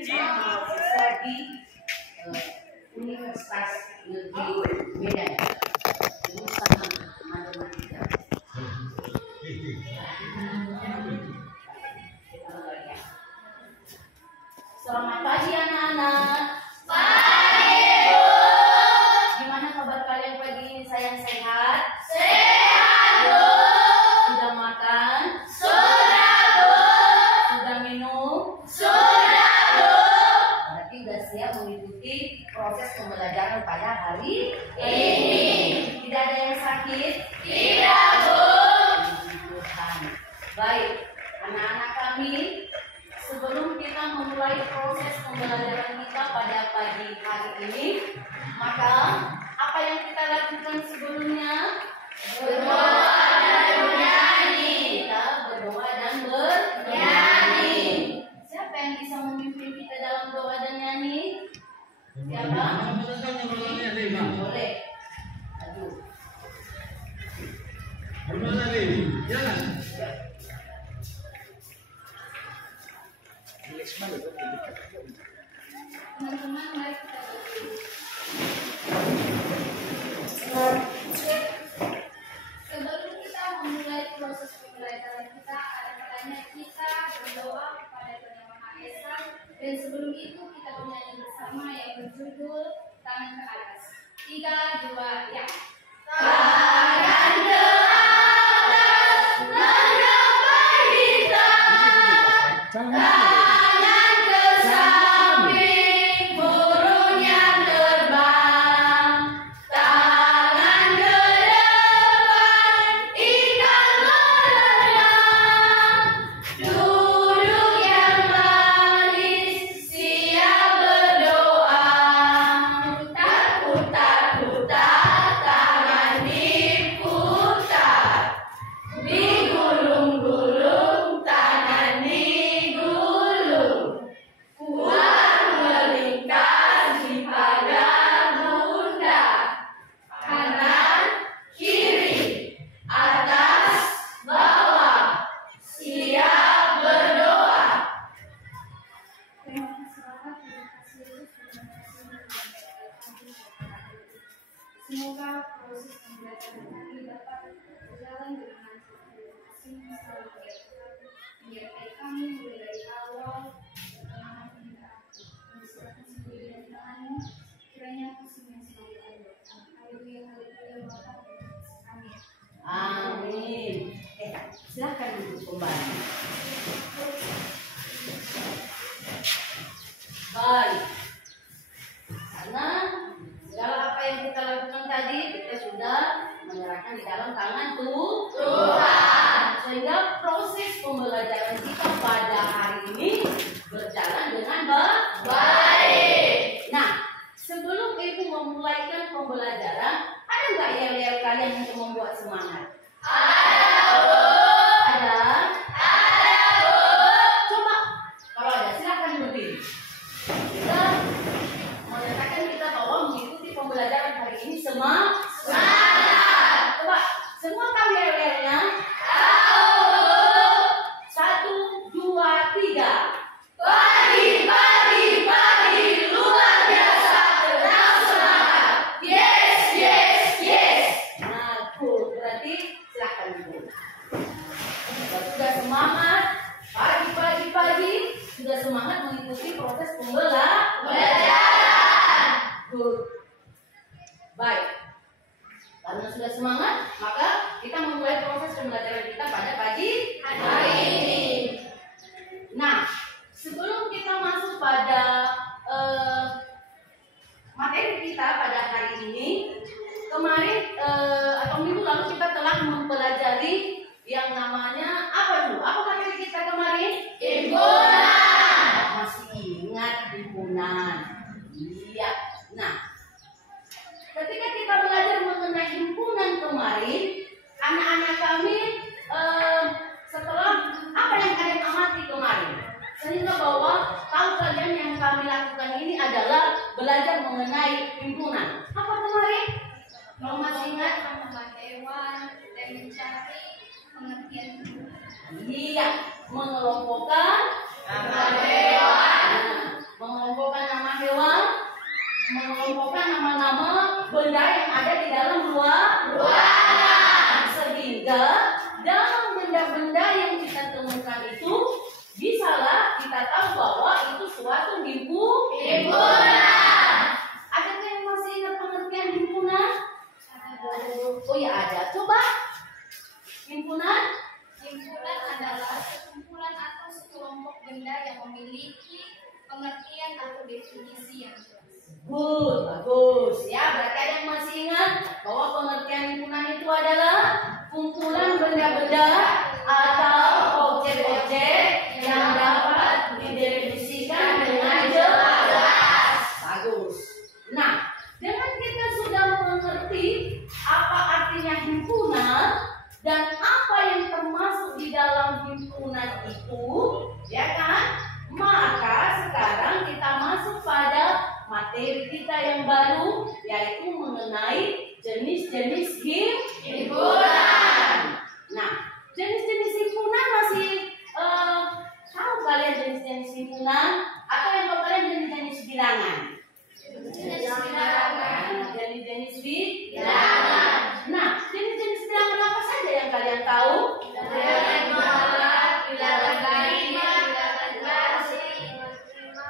mahasiswa di Universitas Negeri Medan, jurusan matematika. Selamat pagi anak-anak. Pagi, Bu. Gimana kabar kalian pagi ini? Sayang sehat? Sehat, Bu. Sudah makan? Sudah, Bu. Sudah minum? Sudah, Bu. Berarti sudah siap mengikuti proses pembelajaran pada hari Ini. Tidak ada yang sakit? Tidak, Bu. Puji Tuhan. Baik, anak-anak kami, sebelum kita memulai proses pembelajaran kita pada pagi hari ini, maka apa yang kita lakukan sebelumnya? Berdoa dan bernyanyi. Kita berdoa dan bernyanyi. Siapa yang bisa memimpin kita dalam doa dan nyanyi? Siapa? Boleh. Aduh. Teman-teman, mari kita berdiri. Sebelum kita memulai proses pembelajaran kita, ada kalanya kita berdoa kepada Tuhan Yang Maha Esa, dan sebelum itu kita bernyanyi bersama yang berjudul Tangan ke Atas. 3, 2, ya. Tangan ke atas, menggapai kita. Tangan ke samping, burung yang terbang. Tangan ke depan, ikan berenang. Duduk yang manis, siap berdoa. Putar-putar, tangan diputar. Digulung-gulung, tangan digulung. Uang melingkar di pada bunda. Kanan, kiri, atas, bawah. Siap berdoa. Terima kasih Bapak, terima kasih Ibu, terima kasih Bapak. Semoga proses pembelajaran kami dapat berjalan dengan lancar. Terima kasih selalu menyertai kami mulai dari awal pertengahan hingga akhir. Kami serahkan semuanya di tangan-Mu, kiranya kasih yang selalu ada. Haleluya, haleluya Bapak, terima kasih kami. Amin. Silakan duduk kembali. Baik. Karena segala apa yang kita lakukan tadi, kita sudah menyerahkan di dalam tangan Tuhan. Sehingga proses pembelajaran kita pada hari ini berjalan dengan baik. Nah, sebelum Ibu memulaikan pembelajaran, ada nggak yel-yel kalian untuk membuat semangat? Ada? Coba, kalau ada silakan berdiri. Kita menyatakan kita bahwa mengikuti pembelajaran hari ini semangat. Coba, semua tahu yel-yelnya? 1, 2, 3. Pagi, pagi, pagi, luar biasa, tenang semangat. Yes, yes, yes. Nah, cool. Berarti silakan Ibu. Kalau sudah semangat, pagi, sudah semangat mengikuti proses Belajaran. Good. Baik. Karena sudah semangat, maka kita memulai proses pembelajaran kita pada pagi Hari ini. Nah, sebelum kita masuk pada materi kita pada hari ini, kemarin atau minggu lalu kita telah mempelajari yang namanya apa dulu? Apa materi kita kemarin? Himpunan. Masih ingat himpunan? Iya. Nah, ketika kita belajar mengenai himpunan kemarin, anak-anak kami setelah apa yang kalian amati kemarin, sehingga bahwa tahu kalian yang kami lakukan ini adalah belajar mengenai himpunan. Apa kemarin? Mau masih ingat? Membuat hewan dan mencari pengertian himpunan. Iya, mengelompokkan Nama hewan. benda yang ada di dalam ruangan. Sehingga dalam benda-benda yang kita temukan itu bisalah kita tahu bahwa itu suatu himpunan. Adakah yang masih ingat pengertian himpunan? Oh ya ada. Coba himpunan. Himpunan adalah sekumpulan atau sekelompok benda yang memiliki pengertian atau definisi yang jelas. Good, bagus. Ya, berarti ada yang masih ingat bahwa pengertian himpunan itu adalah kumpulan benda-benda atau objek-objek yang dapat didefinisikan dengan jelas. Bagus. Nah, dengan kita sudah mengerti apa artinya himpunan dan apa yang termasuk di dalam himpunan itu, ya kan? Maka sekarang kita masuk pada materi kita yang baru, yaitu mengenai jenis-jenis himpunan. Nah, jenis-jenis himpunan masih tahu kalian jenis-jenis himpunan atau yang tahu kalian jenis-jenis bilangan? Jenis-jenis bilangan. Nah, jenis-jenis bilangan apa saja yang kalian tahu?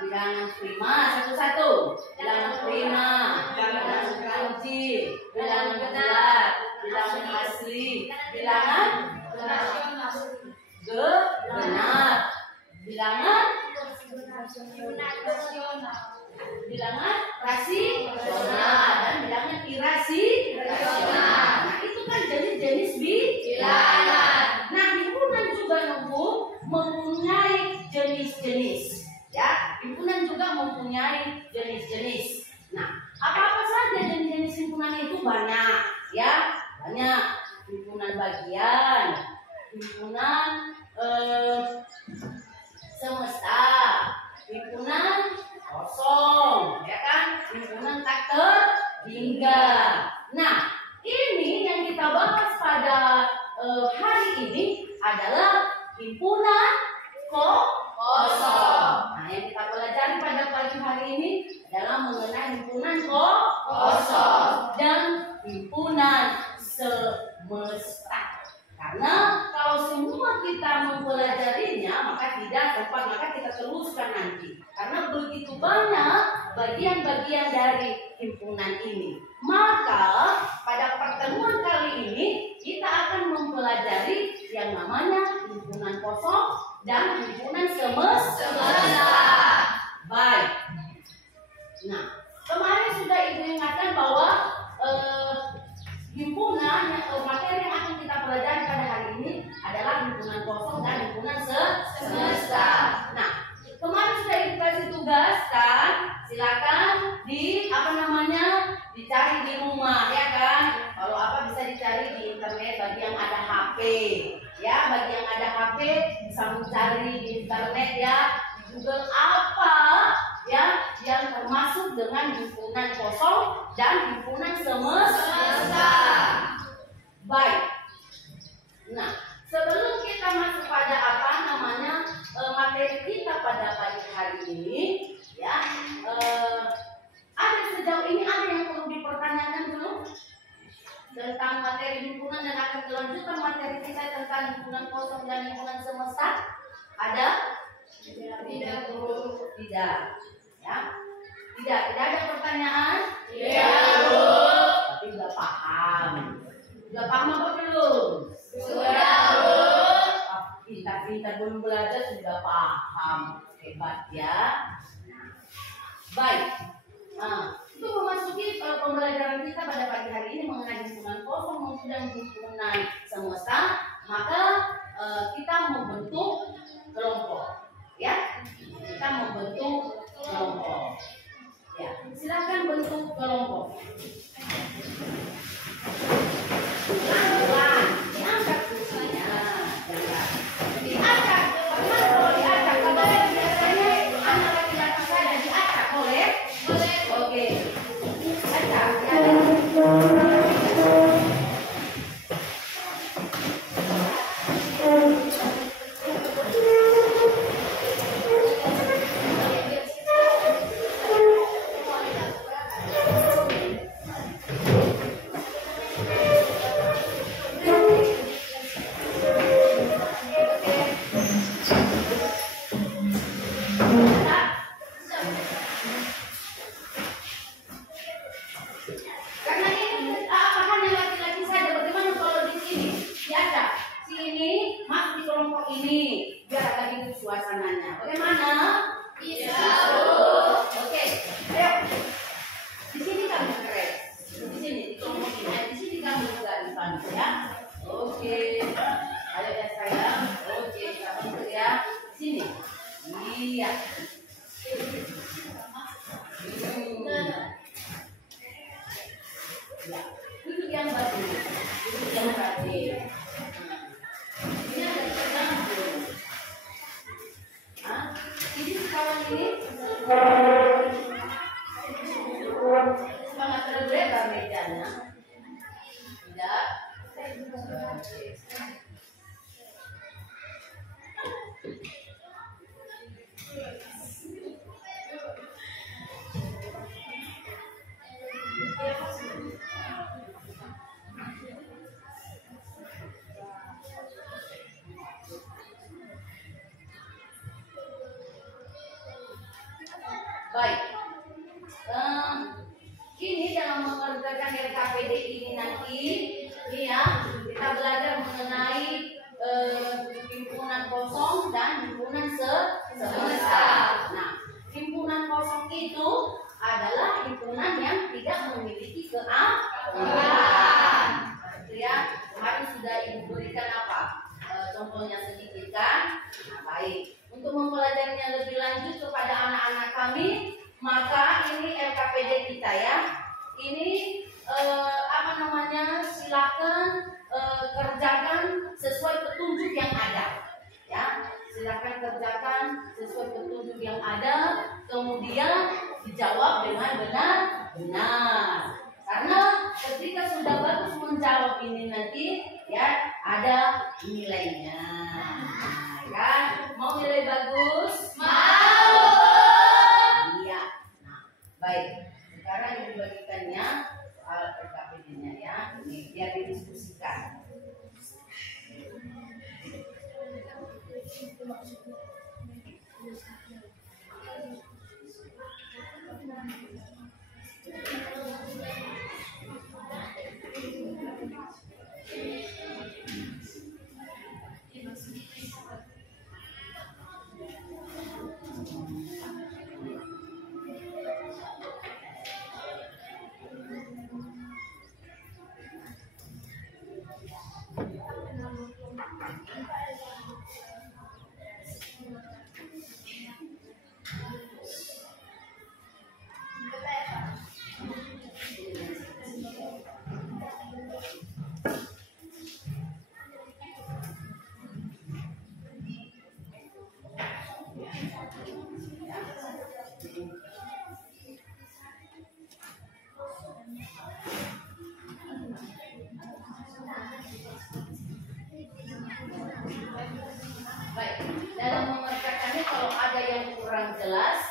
Bilangan prima satu-satu. Bilangan prima, bilangan kunci, bilangan bulat, bilangan asli, bilangan genap, bilangan bilangan rasional dan bilangan irasional. Nah, itu kan jenis-jenis bilangan. Nah, himpunan juga mempunyai jenis-jenis. Ya, himpunan juga mempunyai jenis-jenis. Nah, apa-apa saja jenis-jenis himpunan itu banyak, ya, banyak. Himpunan bagian, himpunan semesta, himpunan kosong, ya kan, himpunan tak terhingga. Nah, ini yang kita bahas pada hari ini adalah himpunan kosong. Nah, yang kita pelajari pada pagi hari ini adalah mengenai himpunan kosong dan himpunan semesta. Karena kalau semua kita mempelajarinya, maka tidak tepat, maka kita teruskan nanti. Karena begitu banyak bagian-bagian dari himpunan ini. Maka pada pertemuan kali ini kita akan mempelajari yang namanya himpunan kosong dan himpunan semesta. Baik. Nah, kemarin sudah Ibu ingatkan bahwa himpunan materi yang akan kita pelajari pada hari ini adalah himpunan kosong dan himpunan semesta. Nah, kemarin sudah Ibu kasih tugas kan, silakan dicari di rumah, ya kan? Kalau apa bisa dicari di internet bagi yang ada HP, ya, bagi yang ada HP bisa mencari di internet, ya, di Google apa ya yang termasuk dengan himpunan kosong dan himpunan semesta. Baik. Nah, sebelum kita masuk pada materi kita pada pagi hari ini, ya, ada sejauh ini ada yang perlu dipertanyakan dulu tentang materi himpunan dan akan kelanjutan materi kita tentang himpunan kosong dan himpunan semesta. Ada? Tidak. Ya. Tidak ada pertanyaan? Tidak, Bu. Tapi udah paham. Udah paham apa belum? Sudah, Bu. Pintar-pintar belum belajar sudah paham. Hebat ya. Baik. Nah, itu memasuki pembelajaran kita pada pagi hari ini mengenai himpunan kosong maupun himpunan semesta, maka kita membentuk kelompok, ya. Kita membentuk kelompok. Ya, silakan bentuk kelompok. Pelan-pelan, diangkat kursinya, diangkat. Bagaimana kalau diangkat? Kalau biasanya anak laki-laki saja diangkat, boleh? Boleh. Oke. Angkat, Semangat terlebar mejanya. Tidak. Baik. Ini dalam mengerjakan LKPD ini nanti, ini ya, kita belajar mengenai himpunan kosong dan himpunan semesta. Nah, himpunan kosong itu adalah himpunan yang tidak memiliki keanggotaan. Itu ya, kemarin sudah ibu berikan apa? Contohnya sedikit kan? Nah, baik. Untuk mempelajarinya lebih lanjut kepada anak-anak kami, maka ini LKPD kita ya. Ini silakan kerjakan sesuai petunjuk yang ada. Ya, silakan kerjakan sesuai petunjuk yang ada, kemudian dijawab dengan benar. Karena ketika sudah bagus menjawab ini nanti ya ada nilainya. Nah, kan? Mau nilai bagus? Mau. Iya. Nah, baik. Sekarang ibu bagikannya soal LKPD-nya ya. Ini biar didiskusikan. Baik, dalam mengerjakannya kalau ada yang kurang jelas,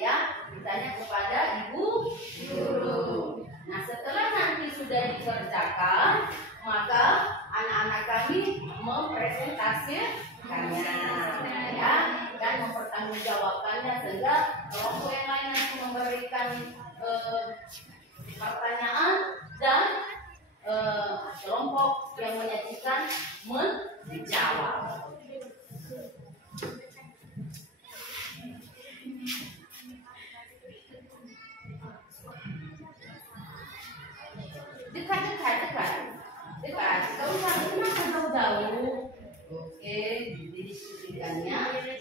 ya ditanya kepada ibu guru. Nah, setelah nanti sudah dikerjakan, maka anak-anak kami mempresentasikannya, ya, dan mempertanggungjawabkannya sehingga kelompok yang lain nanti memberikan pertanyaan dan kelompok yang menyajikan menjawab. Dekat. Kau usah kenapa jauh-jauh. Oke, didiskusikannya.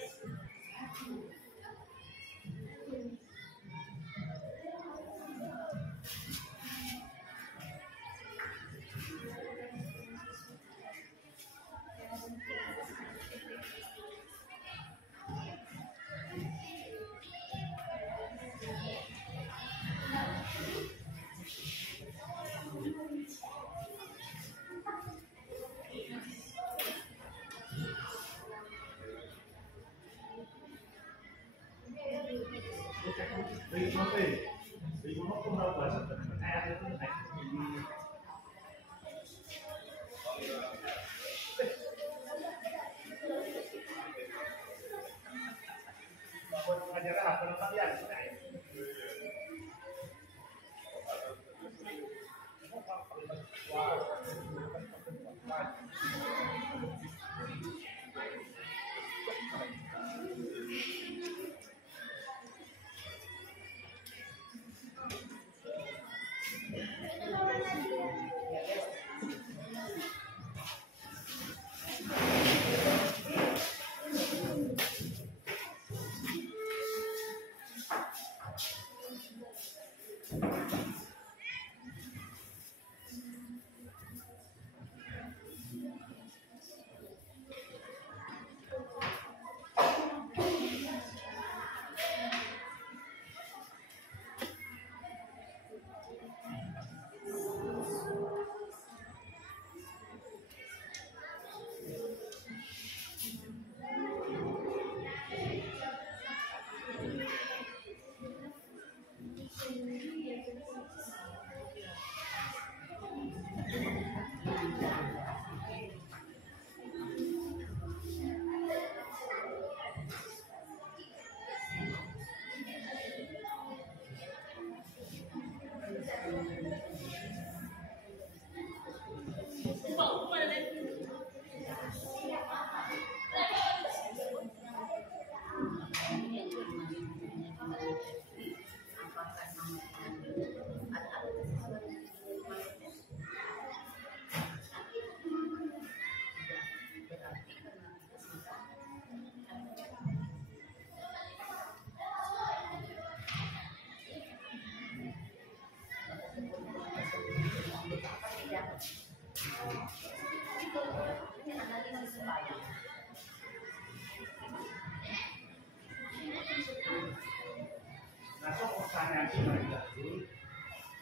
pertanyaan sebenarnya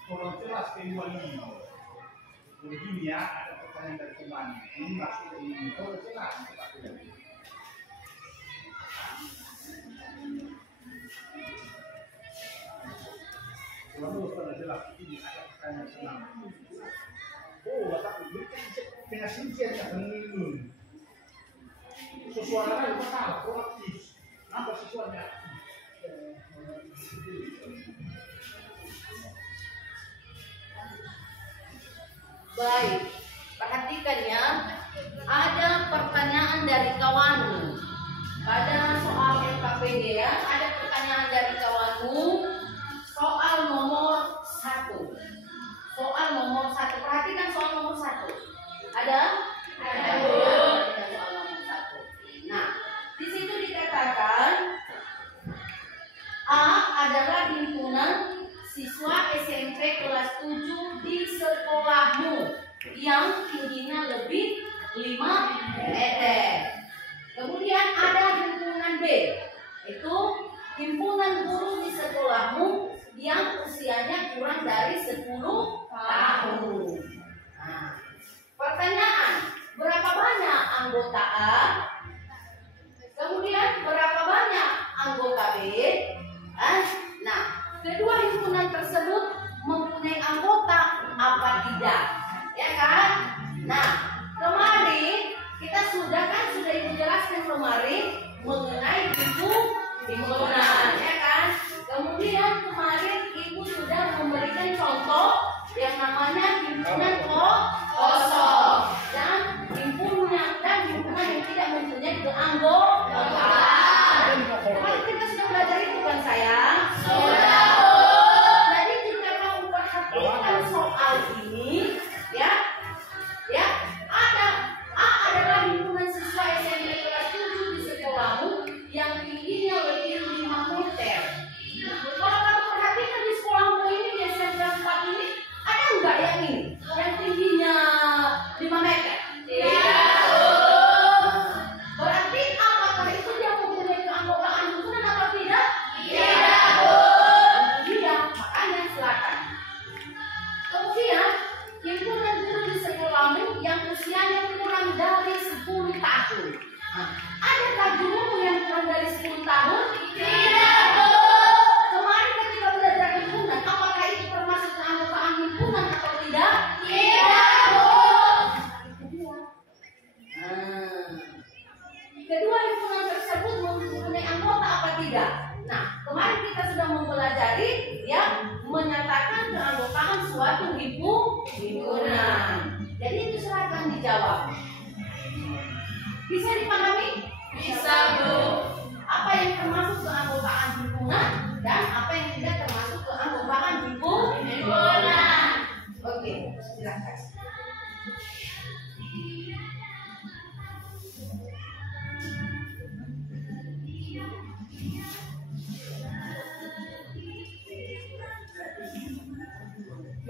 kurang jelas kemudian ini. Begini ya, ada pertanyaan dari teman. Ini masuk ini kurang jelas. Lalu sudah jelas ini ada pertanyaan senang. Oh, tapi ini dengan sincere ya ini. Sesuatu itu salah, proaktif. Apa sesuatunya? Baik, perhatikan ya. Ada pertanyaan dari kawanmu pada soal LKPD ya. Ada pertanyaan dari kawanmu soal nomor 1. Soal nomor 1. Perhatikan soal nomor 1. Ada? Ada soal nomor 1. Nah, di situ dikatakan A adalah himpunan siswa SMP kelas 7 di sekolahmu yang tingginya lebih 5 meter. Kemudian ada himpunan B, itu himpunan guru di sekolahmu yang usianya kurang dari 10 tahun. Nah, pertanyaan, berapa banyak anggota A? Kemudian berapa banyak anggota B? Nah, kedua himpunan tersebut mempunyai anggota apa tidak? Ya kan? Nah, kemarin kita sudah Ibu jelaskan kemarin mengenai himpunan, ya kan? Kemudian kemarin Ibu sudah memberikan contoh yang namanya himpunan kosong dan himpunan yang tidak mempunyai keanggotaan. Kemarin kita sudah belajar itu kan sayang? Sudah. Jadi jika kamu perhatikan soal ini, ya, adalah himpunan siswa SMP kelas 7 di sekolahmu yang tingginya lebih 5 meter. Kalau kamu perhatikan di sekolahmu ini di SMP 4 ini, ada enggak yang ini? Yang tingginya 5 meter? Tidak. Berarti apakah itu dia mempunyai keanggotaan himpunan atau tidak? Tidak. Iya, makanya silakan. Kemudian himpunan guru di sekolahmu yang usianya kurang dari 10 tahun. Nah, adakah gurumu yang kurang dari 10 tahun? Tidak. Kemarin ketika belajar himpunan, apakah itu termasuk keanggotaan himpunan atau tidak? Tidak. Kedua himpunan tersebut mempunyai anggota apa tidak? Nah, kemarin kita sudah mempelajari ya menyatakan keanggotaan suatu himpunan. Jadi itu silakan dijawab. Bisa dipahami? Bisa, Bu. Apa yang termasuk keanggotaan himpunan dan apa yang tidak termasuk keanggotaan himpunan? Oke, silakan.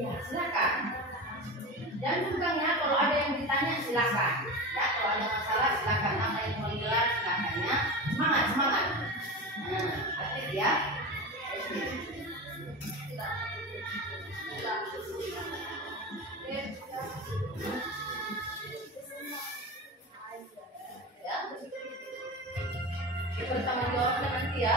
Ya, silakan. Dan juga ya, kalau ada yang ditanya silakan. Ya, kalau ada masalah silakan. Apa yang mau jelas silakan ya. Semangat. Nah, aktif ya. Ya. Bertanggung jawabnya nanti ya.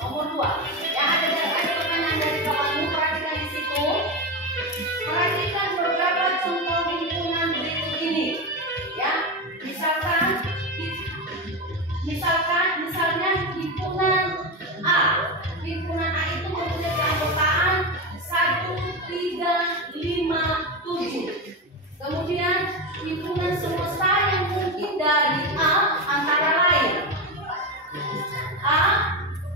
Nomor 2. Ya, ada pertanyaan dari kawanmu, perhatikan di situ. Perhatikan beberapa contoh himpunan berikut ini. Ya, misalnya himpunan A. Himpunan A itu mempunyai keanggotaan 1, 3, 5, 7. Kemudian himpunan semesta yang mungkin dari A antara lain. A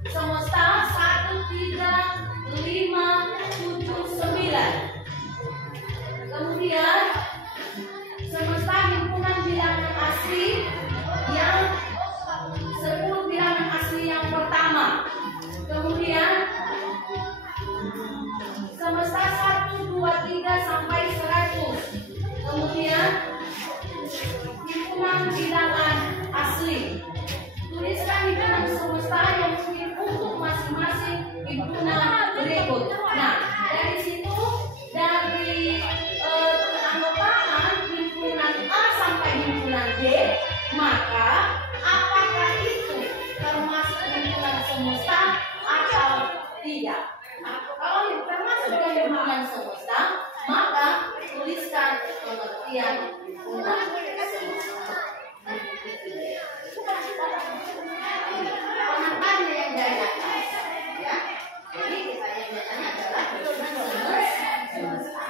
semesta 1, 3, 5, 7, 9. Kemudian semesta himpunan bilangan asli yang 10 bilangan asli yang pertama. Kemudian semesta 1, 2, 3 sampai 100. Kemudian himpunan bilangan asli. Tuliskan himpunan semesta yang mungkin untuk masing-masing himpunan berikut. Nah, dari situ, dari keanggotaan himpunan A sampai himpunan D, maka apakah itu termasuk himpunan semesta atau tidak? Nah, kalau termasuk dari himpunan semesta, maka tuliskan pengertian himpunan semesta. Penampakannya yang dari atas, ya. Jadi kita yang bertanya adalah himpunan semesta.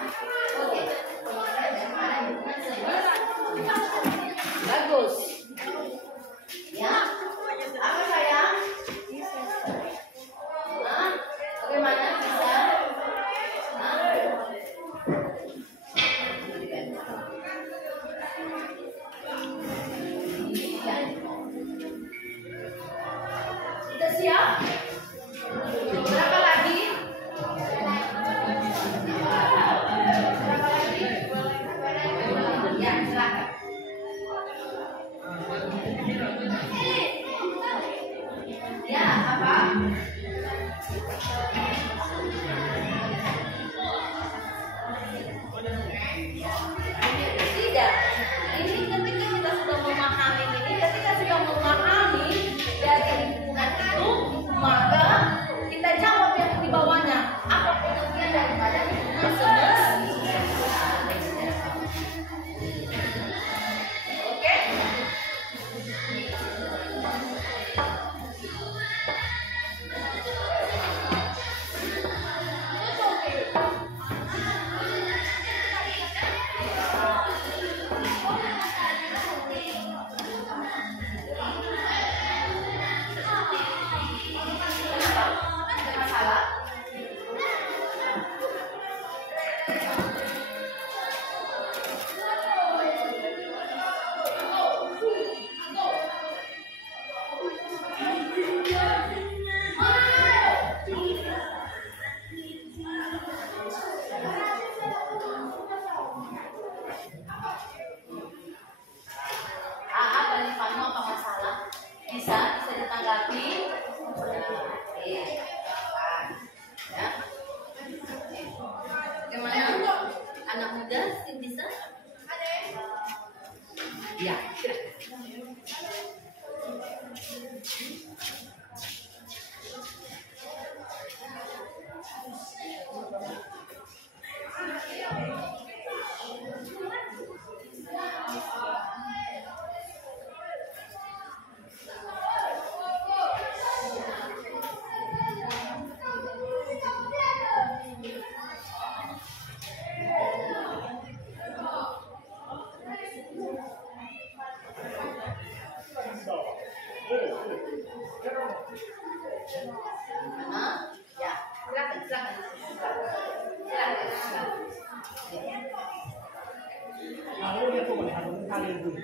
Oke, pengertian dari mana himpunan semesta? Bagus. Ya, apa sayang? Nah, bagaimana bisa? Kita siap? Berapa lagi? Berapa lagi? Ya, silakan. Ya, apa? Tidak. Ini ketika kita sudah memahami ini, ketika sudah memahami dari himpunan itu, maka kita jawab yang di bawahnya. Apa pengertian daripada himpunan semesta? Oke? Ada masalah? Apa nih Pak? Apa masalah? Bisa ditanggapi? Iya. Ya. Bagaimana? Anak muda bisa? Ya. Mana? Ya, silakan. Lalu dia tuh melihat kalian dulu.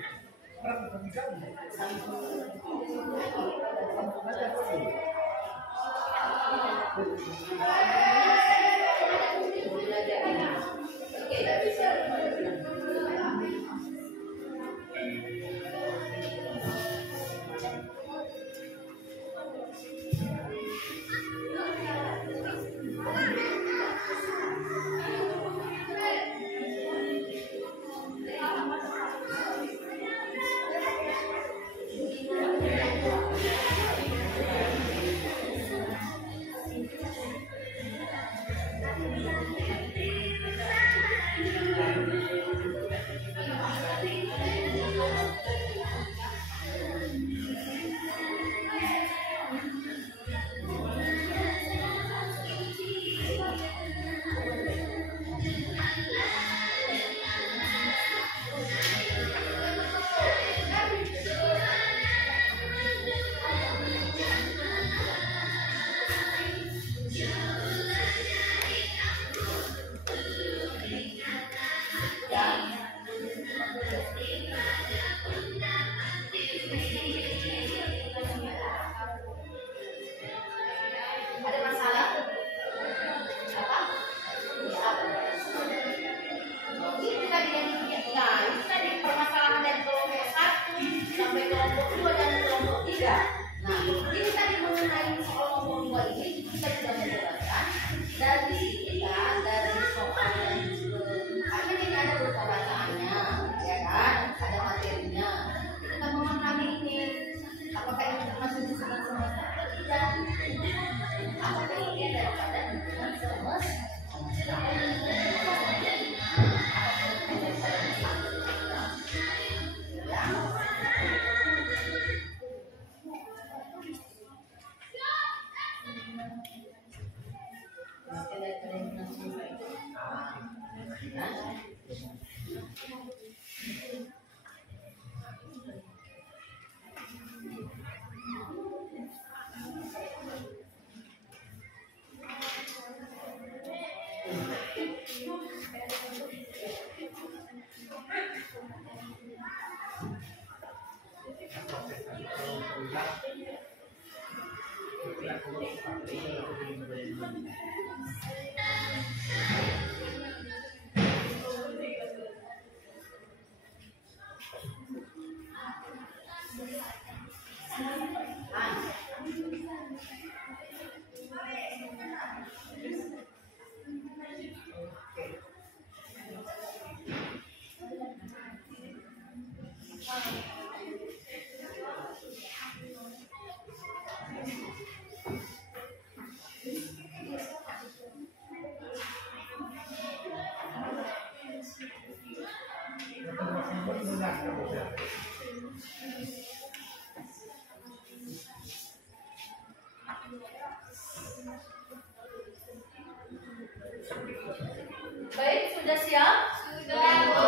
Baik, sudah siap? Sudah, Bu.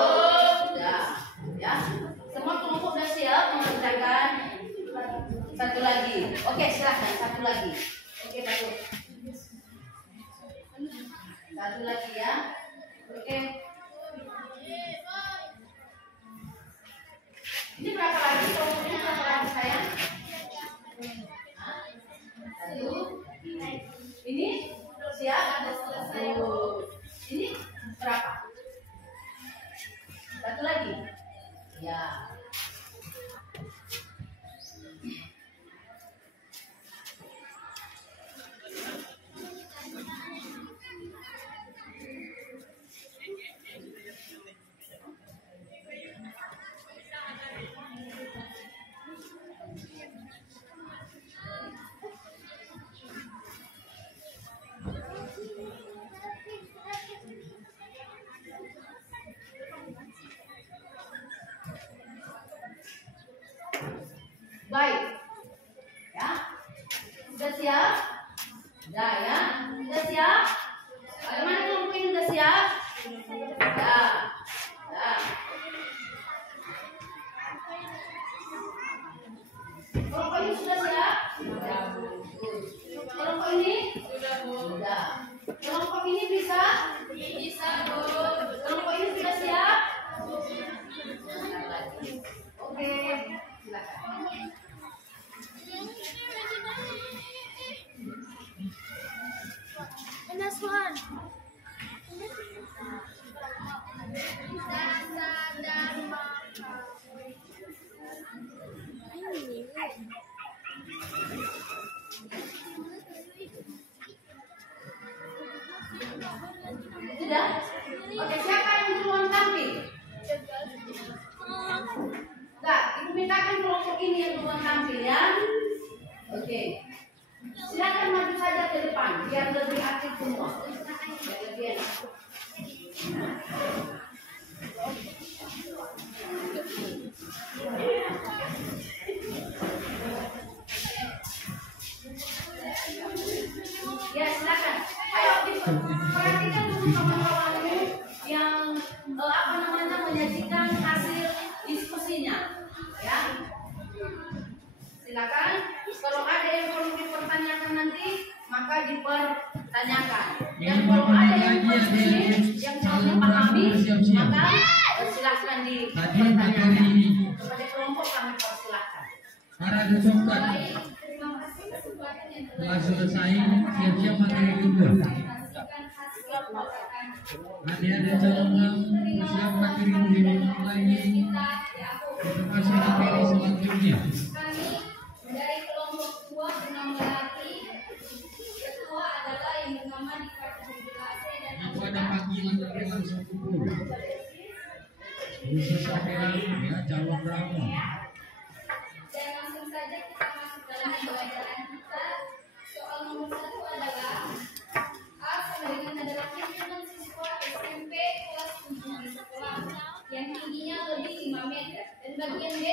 Sudah. Ya. Semua kelompok sudah siap mengerjakan satu lagi. Oke, silakan satu lagi. Oke, bagus. Satu lagi ya. Oke. Ini berapa lagi? Kelompoknya berapa lagi sayang? Satu. Ini siap? Satu. Ini berapa? Satu lagi. Ya. Baik. Ya. Sudah siap? Sudah ya. Sudah siap? Bagaimana kelompok ini sudah siap? Sudah. Sudah. Kelompok ini sudah siap? Sudah. Kelompok ini? Sudah, Bu. Sudah. Kelompok ini bisa? Bisa, Bu. Kelompok ini sudah siap? Sebentar lagi. Oke. Silakan. And that's one. Sudah? Oke, siapa yang duluan tampil? Enggak, ibu mintakan kelompok ini yang duluan tampil ya. Oke. Silakan maju saja ke depan biar lebih aktif semua. Biar lebih enak. Ya, silakan. Ayo perhatikan dulu kawan-kawanmu yang menyajikan hasil diskusinya. Ya. Silakan. Kalau ada yang perlu dipertanyakan nanti, maka dipertanyakan. Dan kalau ada yang diskusi yang belum pahami, maka silakan dipertanyakan. Kepada kelompok kami persilahkan. Para diucapkan Terima kasih kesempatan yang telah selesai siap-siap materi kedua. Adik-adik calon siap materi dimulai. Terima kasih materi selanjutnya. Kami dari kelompok 2 bernama Lati. Ketua adalah yang bernama Dikasih dan Itu ada panggilan dari langsung kumpul. Khusus sampean ya calon drama. Dan langsung saja kita masuk dalam pembelajaran kita. Soal nomor 1 adalah A sama dengan adalah himpunan siswa SMP kelas 7 di sekolah yang tingginya lebih 5 meter. Dan bagian B,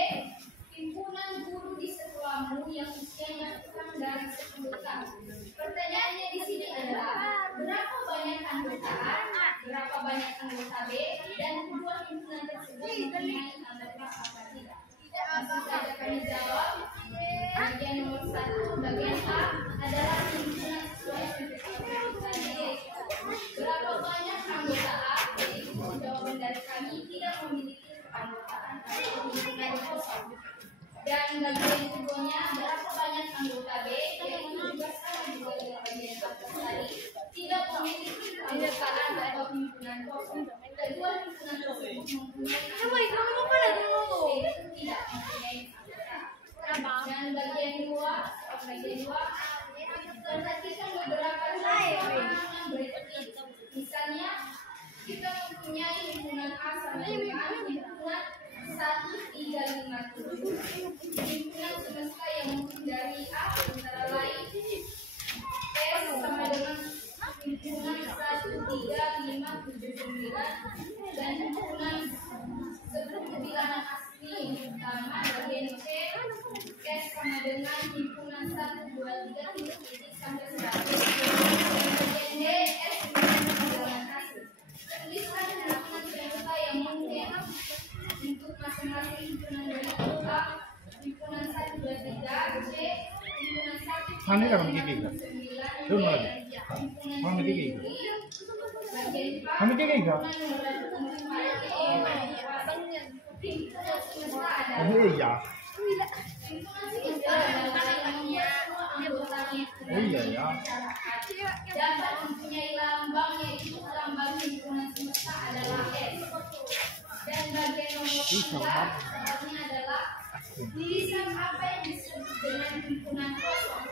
himpunan guru di sekolahmu yang usianya kurang dari 10 tahun. Pertanyaannya di sini adalah berapa banyak anggota A, berapa banyak anggota B, dan kedua himpunan tersebut mempunyai anggota apa tidak? Langsung saja kami jawab. Bagian nomor 1, bagian A adalah himpunan siswa SMP. Berapa banyak anggota A? Yaitu jawaban dari kami tidak memiliki keanggotaan atau himpunan kosong. Dan bagian keduanya berapa banyak anggota B? Yaitu juga gigi ka? Doon lagi. Mami gigi ka? Mami gigi ka? Oh iya. Oh iya ya. Dapat mempunyai lambang, yaitu lambang himpunan semesta adalah S. Dan bagian nomor 3 lambangnya adalah tulisan apa yang disebut dengan himpunan kosong.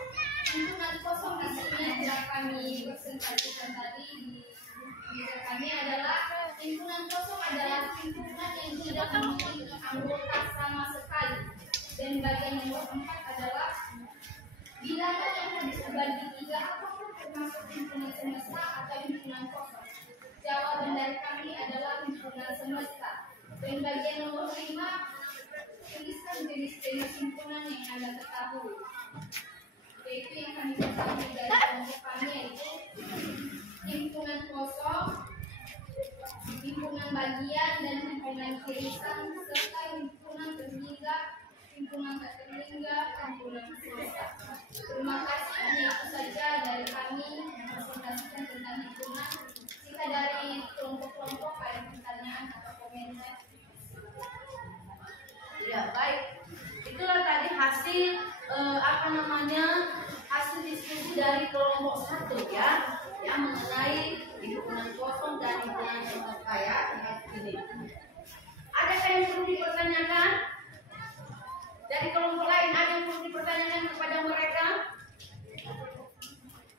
Himpunan kosong hasilnya telah kami presentasikan tadi di meja kami adalah himpunan kosong adalah himpunan yang tidak memiliki anggota sama sekali. Dan bagian nomor 4 adalah bilangan yang habis terbagi 3 apakah termasuk himpunan semesta atau himpunan kosong? Jawaban dari kami adalah himpunan semesta. Dan bagian nomor 5, tuliskan jenis-jenis himpunan yang Anda ketahui. Yaitu yang kami ketahui dari kelompok kami yaitu himpunan kosong, himpunan bagian dan himpunan irisan serta himpunan terhingga, himpunan tak terhingga, himpunan semesta. Terima kasih, hanya itu saja dari kami mempresentasikan tentang himpunan. Jika dari kelompok-kelompok ada pertanyaan atau komentar. Ya, baik. Itulah tadi hasil hasil diskusi dari kelompok 1 ya, yang mengenai himpunan kosong dan himpunan semesta ya. Ini. Adakah yang perlu dipertanyakan? Dari kelompok lain ada yang perlu dipertanyakan kepada mereka?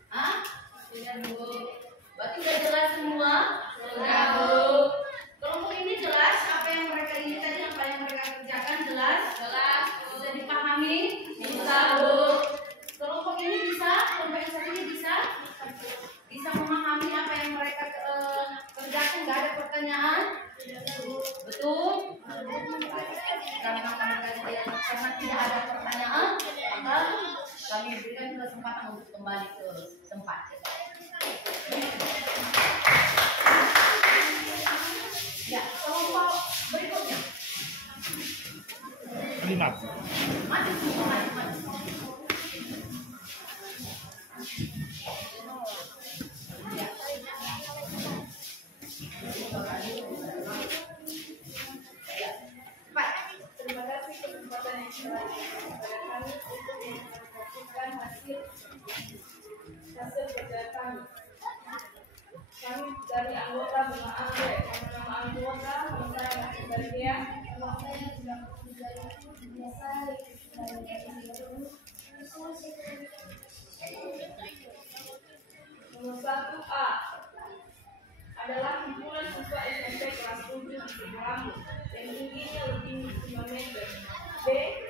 Hah? Tidak, Bu. Berarti sudah jelas semua? Sudah, Bu. Kelompok ini jelas apa yang mereka ini tadi, apa yang mereka kerjakan jelas? Jelas. Bisa dipahami? Bisa, Bu. Kelompok ini bisa, kelompok yang satu ini bisa memahami apa yang mereka kerjakan, nggak ada pertanyaan? Betul? Karena tidak ada pertanyaan, maka kami berikan kesempatan untuk kembali ke tempat. Ya, kelompok berikutnya. Kalimat. Maju. Ya. Baik. Terima kasih kesempatan yang telah diberikan kepada kami untuk mempresentasikan hasil kerja kami. Kami dari anggota Bunga Anggrek, nama anggota Bunga Bahagia, nama saya sudah biasa Nomor 1A adalah himpunan siswa SMP kelas 7 di Semarang yang tingginya lebih 5 meter. B.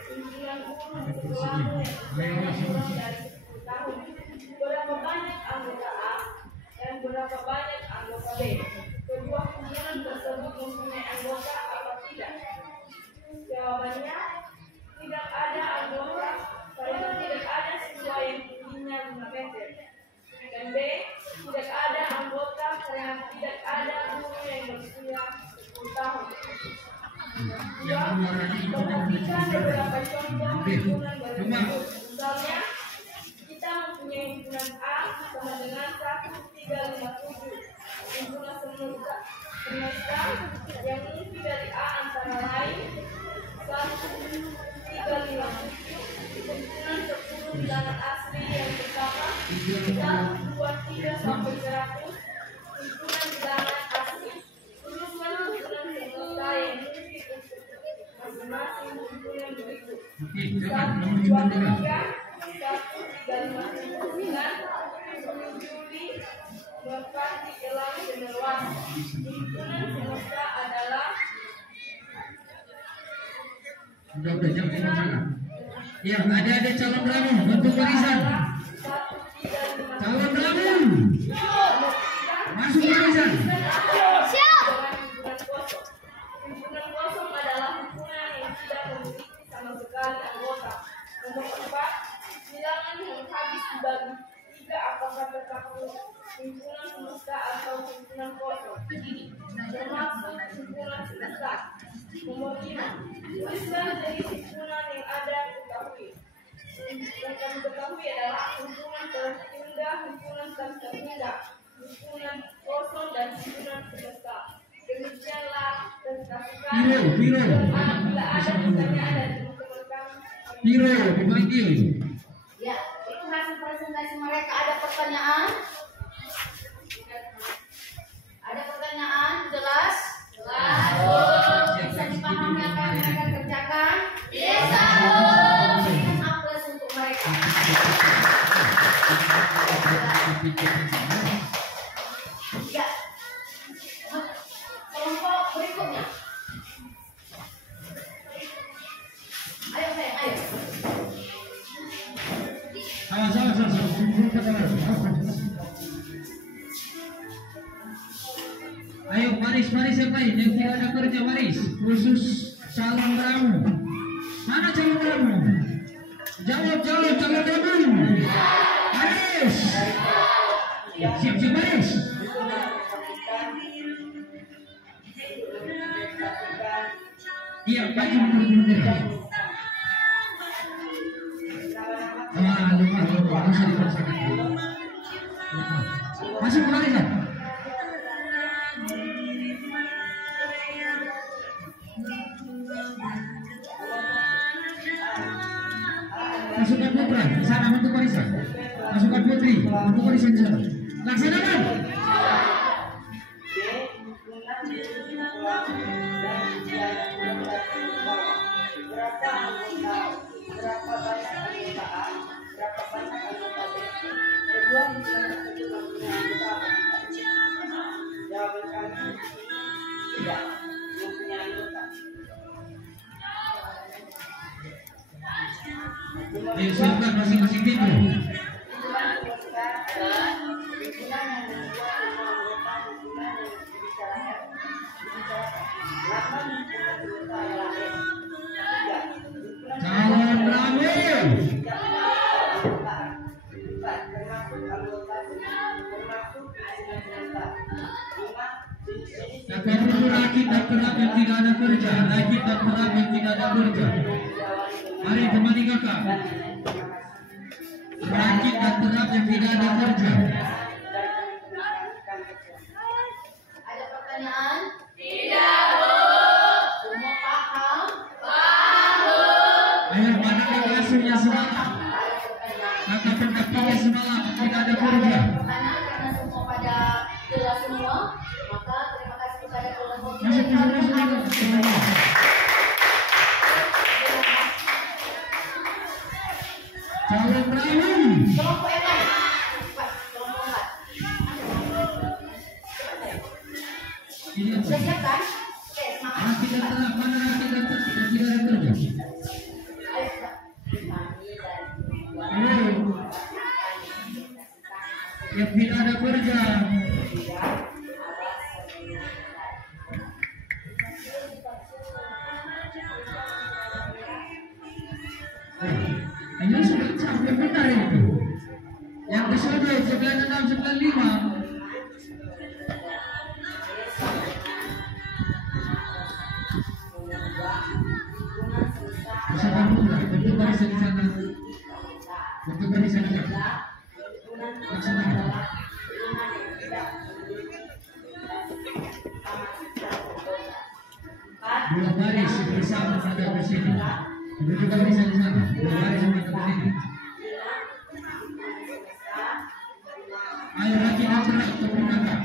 Himpunan guru di Semarang yang kurang dari 10 tahun. Berapa banyak anggota A dan berapa banyak anggota B? Kedua himpunan tersebut mempunyai anggota atau tidak? Jawabannya tidak ada anggota, karena tidak ada siswa yang tingginya 5 meter. Dan B. Tidak ada anggota karena tidak ada guru yang berusia 10 tahun. Perhatikan beberapa contoh himpunan berikut. Misalnya, kita mempunyai himpunan A sama dengan 1357. Himpunan semesta yang inti dari A antara lain 1357. Himpunan 10 bilangan asli yang pertama 1, 2, 3 sampai 100. Himpunan bilangan asli. Rumuskan himpunan semesta yang inti untuk masing-masing himpunan berikut. 1, 2, 3, 1, 3, 5, 9, 10 Juli, 4 di Elang Cenderuan. Himpunan semesta adalah Sudah jawab masalah. Ya, ada calon ramu untuk barisan. Calon ramu. Masuk barisan. Himpunan kosong adalah himpunan yang tidak memiliki sama sekali anggota. Nomor 4, bilangan yang habis dibagi 3 apakah termasuk himpunan semesta atau himpunan kosong? Termasuk himpunan semesta. Nomor 5, tuliskan jenis himpunan yang ada ketahui. Yang kami ketahui adalah himpunan tertunda, himpunan tanpa tunda, himpunan kosong dan himpunan peserta. Demikianlah presentasikan Biro. bila ada pertanyaan dari teman-teman kami. Biro, dipanggil. Ya, itu hasil presentasi mereka. Ada pertanyaan? Ada pertanyaan? Jelas? Jelas. Bisa dipahami apa yang mereka kerjakan? Bisa. Berikan aplaus untuk mereka. Ya. Kelompok berikutnya. Ayo sayang, ayo. Ayo baris yang lain yang tidak ada kerja baris khusus calon ramu. Mana calon ramu? Jawab calon ramu. Baris. Siap baris. Iya baju mundur. Lupa masih dipaksakan. Masuk baris kan? Pasukan putra, di sana untuk barisan. Pasukan putri, untuk barisan di sana. Laksanakan. Berapa banyak anggotaan, berapa banyak anggota BPI, kedua himpunan tersebut mempunyai anggota apa tidak? Jawaban kami tidak mempunyai anggota. Ayo silakan masing-masing tim. Himpunan kebangsaan adalah himpunan yang membuat semua anggota himpunan yang dibicarakan. Delapan himpunan anggota adalah Calon ramu. Kata dulu rakit dan terap yang tidak ada kerja. Rakit dan terap yang tidak ada kerja. Mari temani kakak. Rakit dan terap yang tidak ada kerja. Ada pertanyaan? Tidak. Semua paham? Ayo mana kelasnya semalam? Kakak pendampingnya semalam tidak ada kerja. Pertanyaan karena semua pada jelas semua, maka terima kasih kepada kelompok Masuk. Calon ramu. kelompok yang lain. Pak, kelompok empat. Ini apa? Sudah siap kan? Oke, semangat. Rakit dan terap mana rakit dan terap yang tidak ada kerja? Ayo, Pak. Kami dari Ayo. Yang tidak ada kerja. Ayo sudah sampai benar itu. Yang ke-11, 96, 95. Bersama putra, bentuk barisan di sana. Bentuk barisan di sana. Laksanakan. Dua baris bersama pada ke sini. Bentuk barisan di sana. Dua baris pada ke sini. Ayo rakit dan terap turun kakak.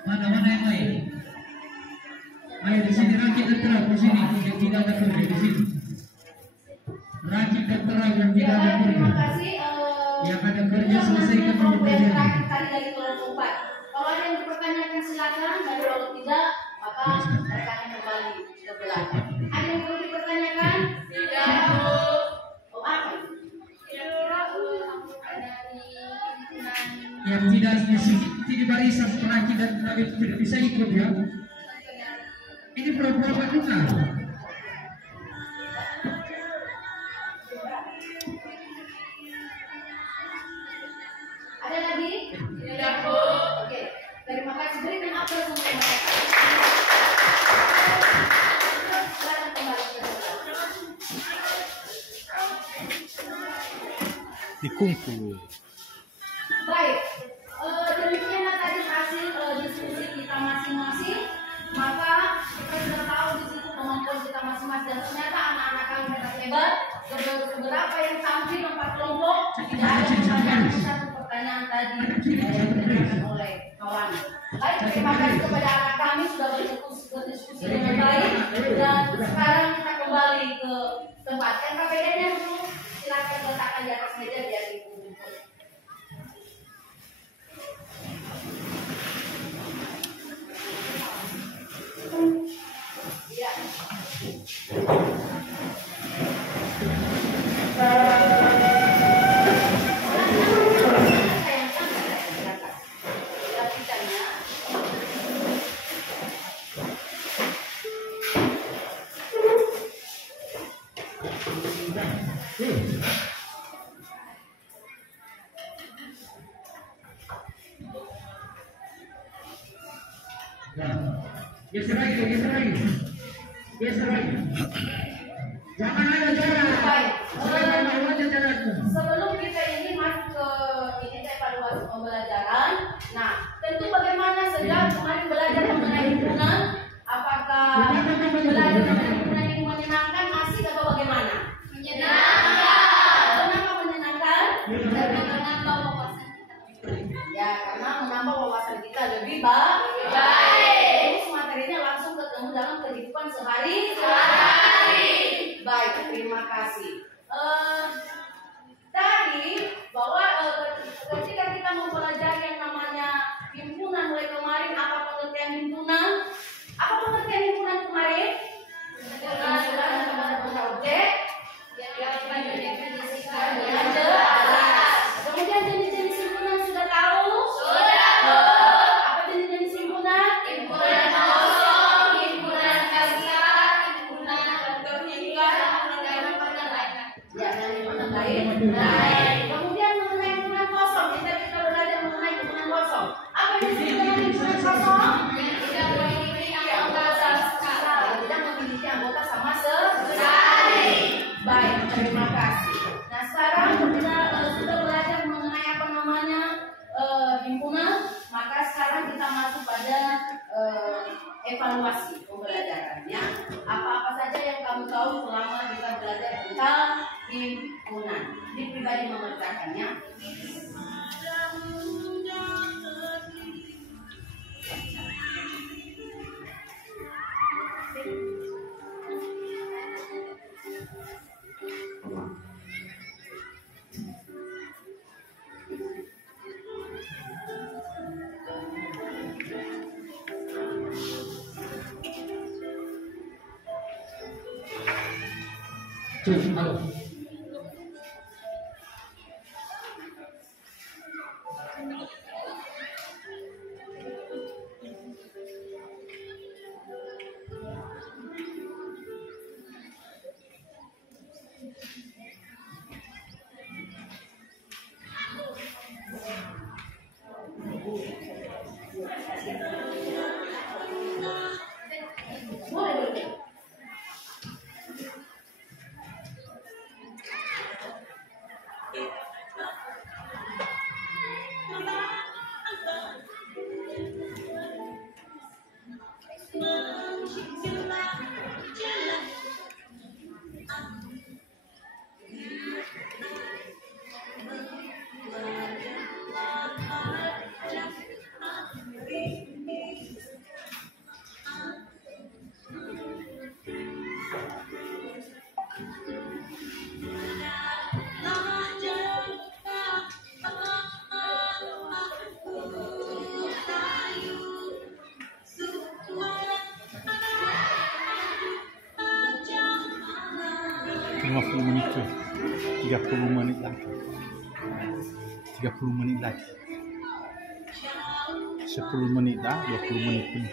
Mana yang lain? Ayo di sini rakit dan terap di sini. Yang tidak ada kerja di sini. Rakit dan terap yang tidak ada Ya, baik, terima kerja. kasih. Yang ada kerja Kita selesaikan mengambil dulu yang kerjanya. terakhir tadi dari kelompok 4. Kalau ada yang dipertanyakan silakan, dan kalau tidak, maka mereka akan kembali ke belakang. Ada yang perlu dipertanyakan? Tidak. Oh, apa itu? Yang tidak di barisan rakit dan terap itu tidak bisa ikut ya. Ini pura-pura benar. Ada lagi? Tidak, Bu. Oke, terima kasih. Berikan aplaus untuk mereka. Silakan kembali ke belakang. dikumpul. Baik, demikianlah tadi hasil diskusi kita masing-masing. Maka kita sudah tahu di situ kemampuan kita masing-masing, dan ternyata anak-anak kami hebat. Beberapa yang tampil 4 kelompok tidak ada satu pertanyaan tadi yang diberikan oleh kawan. Baik, terima kasih kepada anak kami sudah berdiskusi dengan baik, dan sekarang kita kembali ke tempat. KPD-nya dulu silakan letakkan di atas meja biar dikumpul. Ya. Geser lagi. Jangan ada jarak. Baik. Jaraknya. Sebelum kita ini masuk ke evaluasi pembelajaran, nah tentu bagaimana sejak kemarin belajar mengenai himpunan, apakah belajar mengenai himpunan ini menyenangkan, asik atau bagaimana? Menyenangkan. Kenapa menyenangkan? Karena menambah wawasan kita. Ya, karena menambah wawasan kita lebih baik. Terus materinya langsung ketemu dalam kehidupan sehari-hari. Baik, terima kasih. Tadi bahwa ketika kita mempelajari yang namanya himpunan mulai kemarin, apa pengertian himpunan? Apa pengertian himpunan kemarin? Sudah ada objek dengan jelas. Kemudian jenis-jenis himpunan sudah tahu? Sudah. Apa jenis-jenis himpunan? Himpunan kosong, himpunan kasar, himpunan berhimpunan, himpunan lainnya. Ya, dan himpunan lain. Kemudian mengenai himpunan kosong, kita belajar mengenai himpunan kosong. Apa yang disebut dengan himpunan kosong? Tidak memiliki anggota sama sekali. Tidak memiliki anggota sama sekali. Baik, terima kasih. Nah, sekarang kita sudah belajar mengenai apa namanya himpunan, maka sekarang kita masuk pada evaluasi pembelajarannya. Apa-apa saja yang kamu tahu selama kita belajar tentang himpunan. Ini pribadi mengerjakannya. Halo. Boleh. Menit tu 30 menit lagi 30 menit lagi 10 menit dah 20 menit pun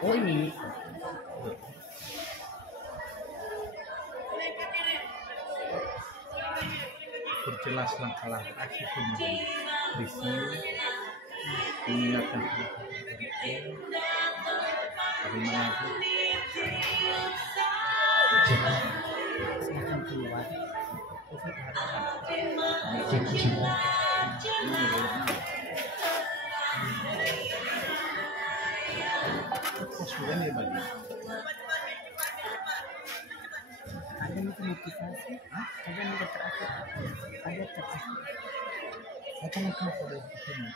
Oh ini. Perjelas langkah-langkah aksi berisi mengingatkan bagaimana akan keluar sudah nih bagi ada motivasi ada yang terakhir ada terakhir akan akan pada ini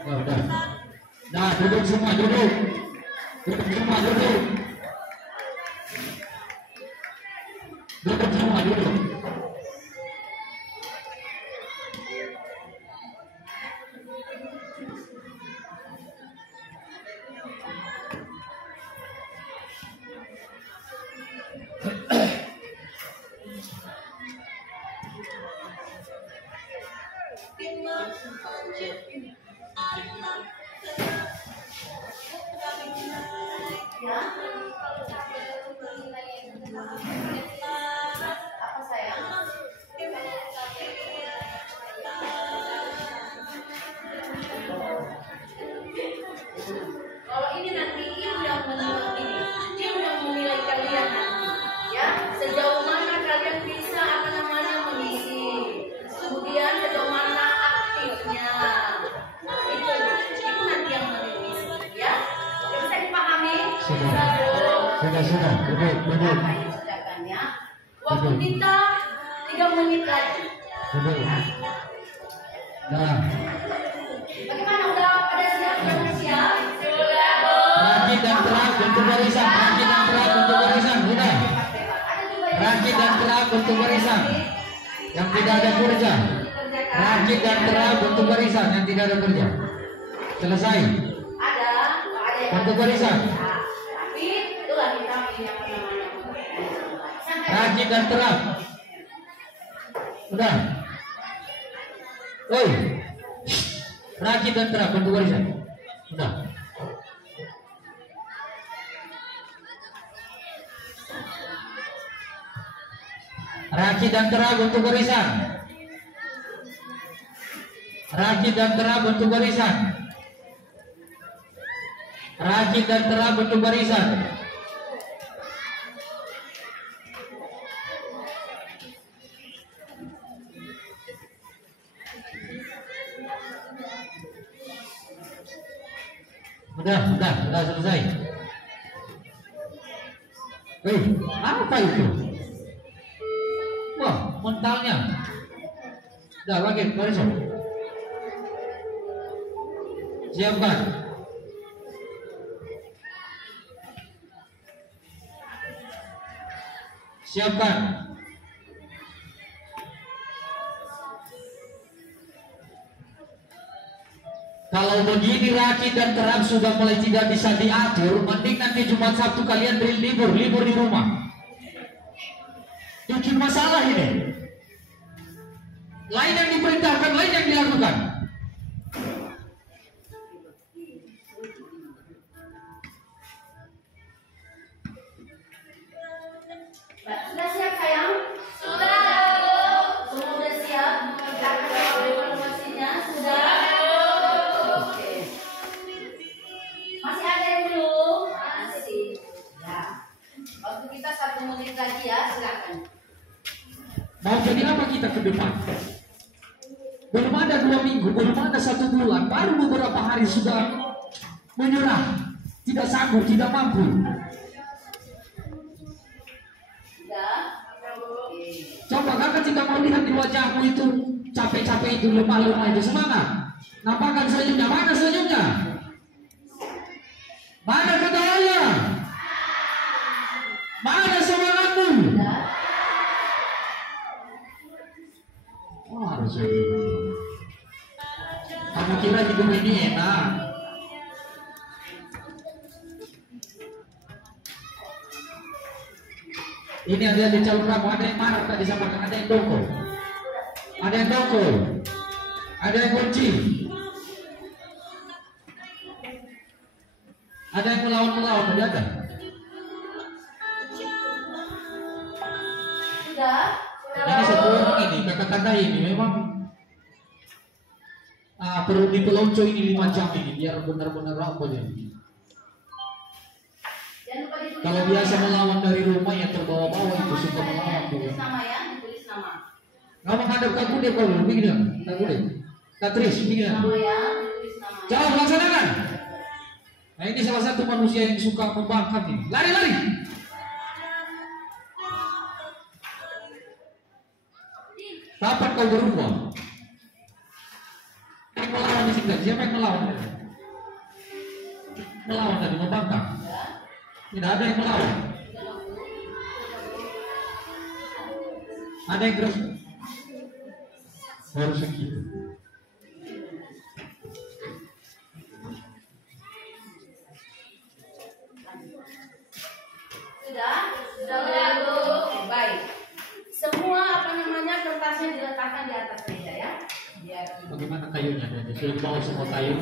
Nah, udah. Nah, duduk semua, duduk. Duduk semua, duduk. Duduk semua, duduk. Apa sayang? Kalau ini nanti Im yang menilai kalian nanti, ya sejauh mana kalian bisa mengisi, kemudian sejauh mana aktifnya, itu nanti yang menilai, ya. Bisa dipahami? Sudah, duduk. Apa yang disediakan, ya? Waktu kita 3 menit lagi. Duduk. Nah, Bagaimana, udah pada siap? rajin dan terang. untuk barisan. Rakit dan gerak untuk barisan. Sudah. Rakit dan gerak untuk barisan. Yang tidak ada kerja. Rakit dan gerak untuk barisan yang tidak ada kerja. Selesai. Ada yang Untuk barisan. Nah, tapi itulah kita ini apa namanya? Rakit dan gerak. Sudah. Oi. Rakit dan gerak untuk barisan. Sudah. Rakit dan gerak untuk barisan. Rakit dan gerak untuk barisan. Rakit dan gerak untuk barisan. Sudah selesai. Wih, apa itu? Wah, mentalnya. Sudah, bagi, barisan. Siapkan. Siapkan. Kalau begini rakit dan gerak sudah mulai tidak bisa diatur, mending nanti Jumat Sabtu kalian libur di rumah. Bikin masalah ini. Lain yang diperintahkan, lain yang dilakukan. Sudah siap sayang? Sudah. Semua sudah siap? Informasinya sudah? Oke. Masih ada yang belum? Masih. Ya. Waktu kita 1 menit lagi ya, silakan. Mau jadi apa kita ke depan? Belum ada 2 minggu, belum ada 1 bulan, baru beberapa hari sudah menyerah, tidak sanggup, tidak mampu. Sudah? Coba kakak jika mau lihat di wajahmu itu capek-capek itu, lemah-lemah itu, semangat. Nampakkan senyumnya, mana senyumnya? Mana kata Allah? Mana semangatmu? Sudah? Oh, harus kamu kira hidup ini enak? Ini ada di calon kamu, ada yang marah tadi sama kan, ada yang doko, ada yang doko, ada yang kunci, ada yang melawan tadi ada. Sudah? Ini satu orang ini kata-kata ini memang perlu dipelonco ini 5 jam ini biar benar-benar apa ya. Jangan lupa ditulis Kalau nama biasa ya. melawan dari rumah yang terbawa-bawa itu suka melawan tuh. Ditulis nama ya, ditulis nama. Nggak menghadap ke kuda kau, begini tak kuda. Katris, begini. Nama ya, ditulis nama. Jauh laksanakan. Nah ini salah satu manusia yang suka membangkang ini. Lari. Kapan kau berubah? Yang melawan di sini, siapa yang melawan? Melawan tadi, membangkang. Tidak ada yang melawan. Ada yang terus. Harus segitu. Sudah? Sudah Bu. Baik. Semua apa namanya kertasnya diletakkan di atas meja ya. Biar Bagaimana kayunya? Sudah dibawa semua kayu?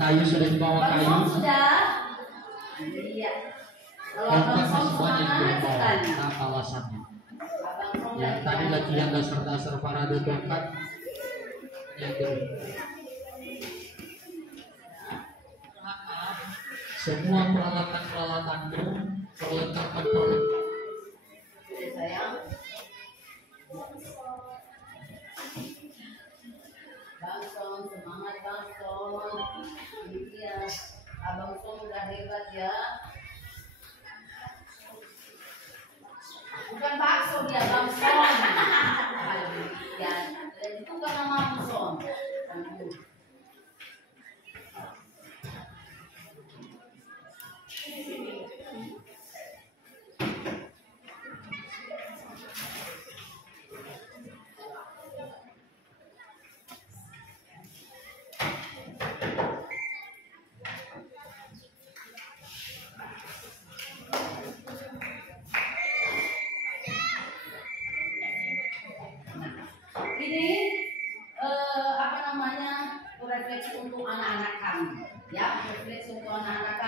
Kayu sudah dibawa Bang kayu. Som sudah? Iya. Kalau Bang Tongkat Som semuanya semangat dibawa. sekali. Apa alasannya? Abang Som Yang dari tadi mana? latihan dasar-dasar parade tongkat. Yang kedua. Semua peralatan-peralatanmu, perlengkapan-perlengkapan. Sudah sayang. Bang Som, semangat Bang Som. Iya. Abang Som udah hebat ya. Bukan bakso dia, Bang Som. Ya, itu kan nama Bang Som.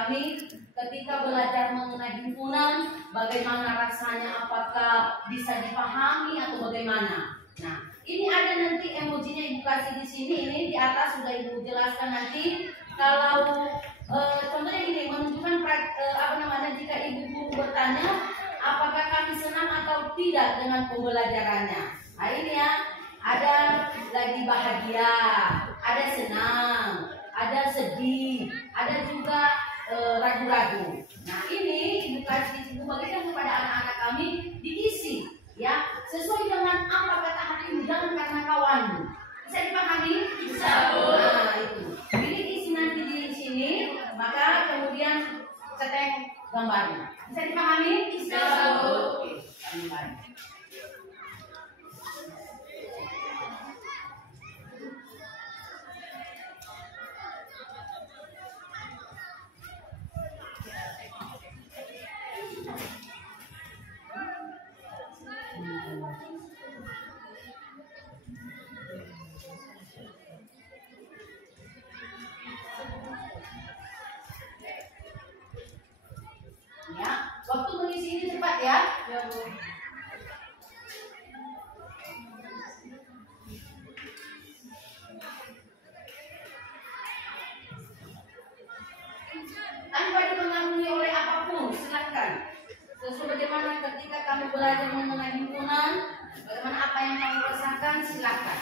kami ketika belajar mengenai himpunan, bagaimana rasanya, apakah bisa dipahami atau bagaimana. Nah, ini ada nanti emojinya Ibu kasih di sini, ini di atas sudah Ibu jelaskan nanti. Kalau contohnya gini, menunjukkan jika Ibu guru bertanya apakah kami senang atau tidak dengan pembelajarannya. Nah ini ya, ada lagi bahagia, ada senang, ada sedih, ada juga ragu-ragu. Nah ini Ibu kasih, Ibu bagikan kepada anak-anak kami diisi ya, sesuai dengan apa kata hatimu, jangan karena kawanmu. Bisa dipahami? Bisa. Nah itu. Ini diisi nanti di sini, maka kemudian seteng gambarnya. Bisa dipahami? Bisa. Oke, gambarnya. Ya, waktu mengisi ini cepat ya. Ya, Bu. Tanpa dipengaruhi oleh apapun, silakan. Sebagaimana ketika kamu belajar mengenai himpunan, bagaimana apa yang kamu rasakan, silakan.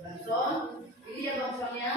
Bangson, ini ya bangsonnya.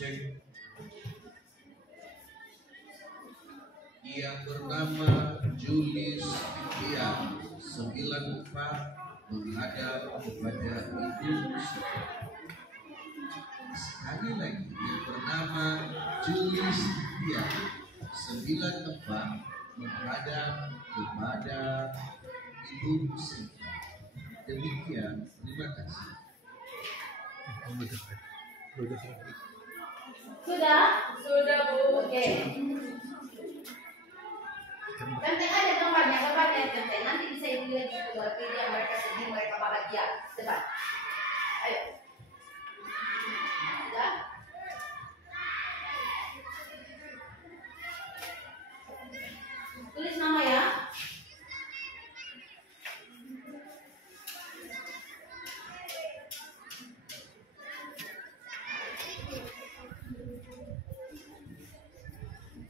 Cek. Yang bernama Julis Dia 94 menghadap kepada Ibu. Sekali lagi, yang bernama Julis Dia 94 menghadap kepada Ibu. Demikian, terima kasih. Sudah? Sudah, Bu. Oke. Centeng aja gambarnya centeng. Nanti bisa Ibu lihat di fotografi yang mereka sedih, mereka bahagia. Cepat. Ayo. Sudah? Tulis nama ya.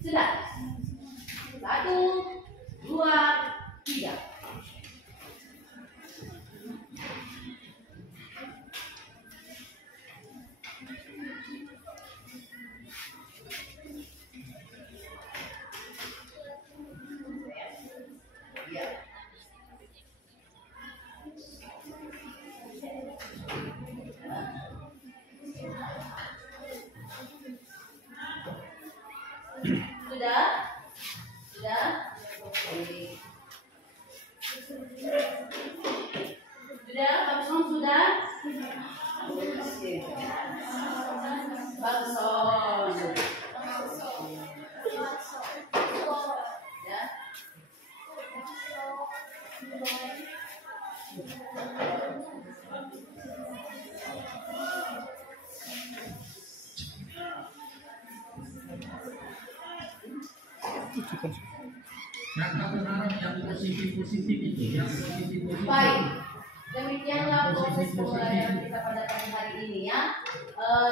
Sudah. 1, 2, 3. Ya. Sudah? kakak berharap yang positif itu, yang positif. Baik, demikianlah proses pembelajaran kita pada pagi hari ini ya.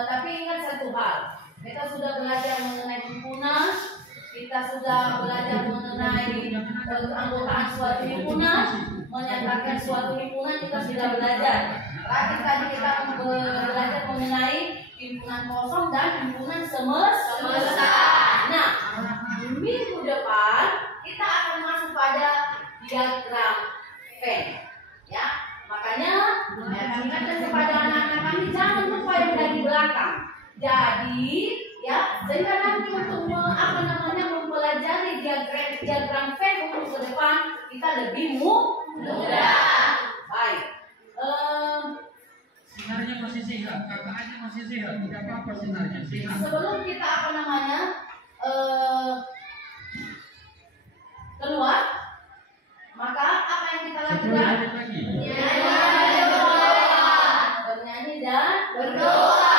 Tapi ingat satu hal, kita sudah belajar mengenai himpunan, kita sudah belajar mengenai keanggotaan suatu himpunan, menyatakan suatu himpunan kita sudah belajar. Tadi kita belajar mengenai himpunan kosong dan himpunan semesta. Nah, minggu depan kita akan masuk pada diagram Venn, ya. Makanya kami ingatkan kepada anak-anak kami jangan lupa yang dari belakang. Jadi, ya, sehingga nanti untuk mempelajari diagram Venn untuk ke depan kita lebih mudah. Baik. Sinarnya masih sehat, kakaknya masih sehat, tidak apa-apa sinarnya sehat. Sebelum kita keluar, maka apa yang kita lakukan? Bernyanyi dan berdoa.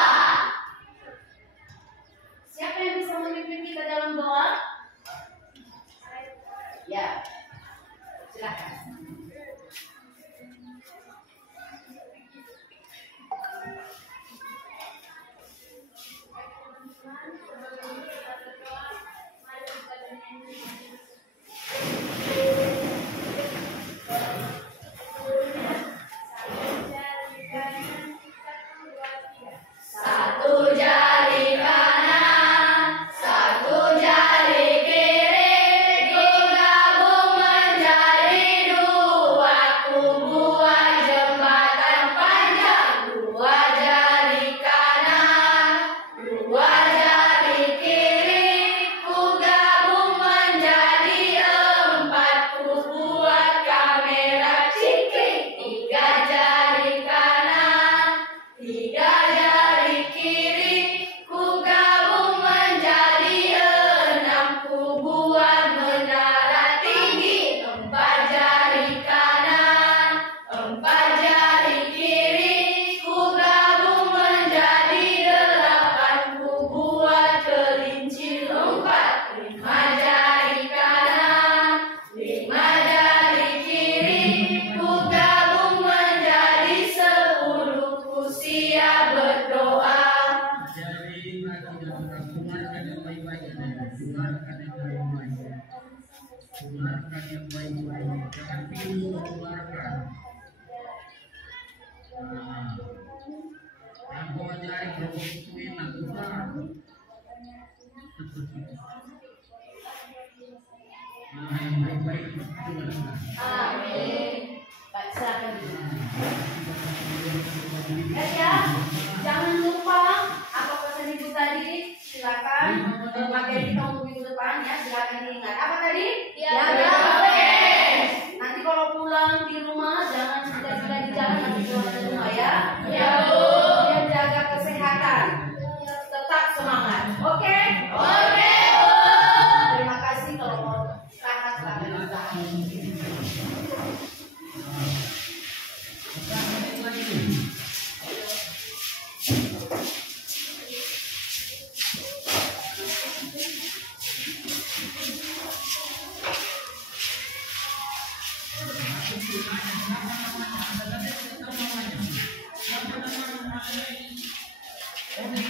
Siapa yang bisa memimpin kita dalam doa? Ya, silakan. Satu jari kanan, satu jari kiri, digabung menjadi dua, ku buat jembatan panjang. Dua jari kanan, dua jari kiri, ku gabung menjadi empat, ku buat kamera ciki. Tiga jari kanan, tiga jari kiri, ku gabung menjadi enam, ku buat menara tinggi. Empat jari kanan, empat jari kiri, ku gabung menjadi delapan, ku buat kelinci lompat. Lima jari kanan, lima jari kiri, ku gabung menjadi 10, ku siap berdoa. Jadi lagi dan keluarkan yang baik-baik, keluarkan yang baik-baik, keluarkan yang baik-baik, jangan bingung keluarkan. Yang bawa jari berobok itu enak, bukan? Yang baik-baik keluarkan. Amin. Baik, silakan. Ya, jangan lupa apa pesan ibu tadi. Silakan pakai di kamu minggu depan ya. Silakan diingat. Apa tadi? Diagram Venn. Nanti kalau pulang di rumah jangan sudah di jalan nanti pulang ke rumah ya. Ya, Bu. Dan jaga kesehatan. Tetap semangat. Oke? Oke, Bu. Terima kasih kalau mau istirahat silakan. Oke.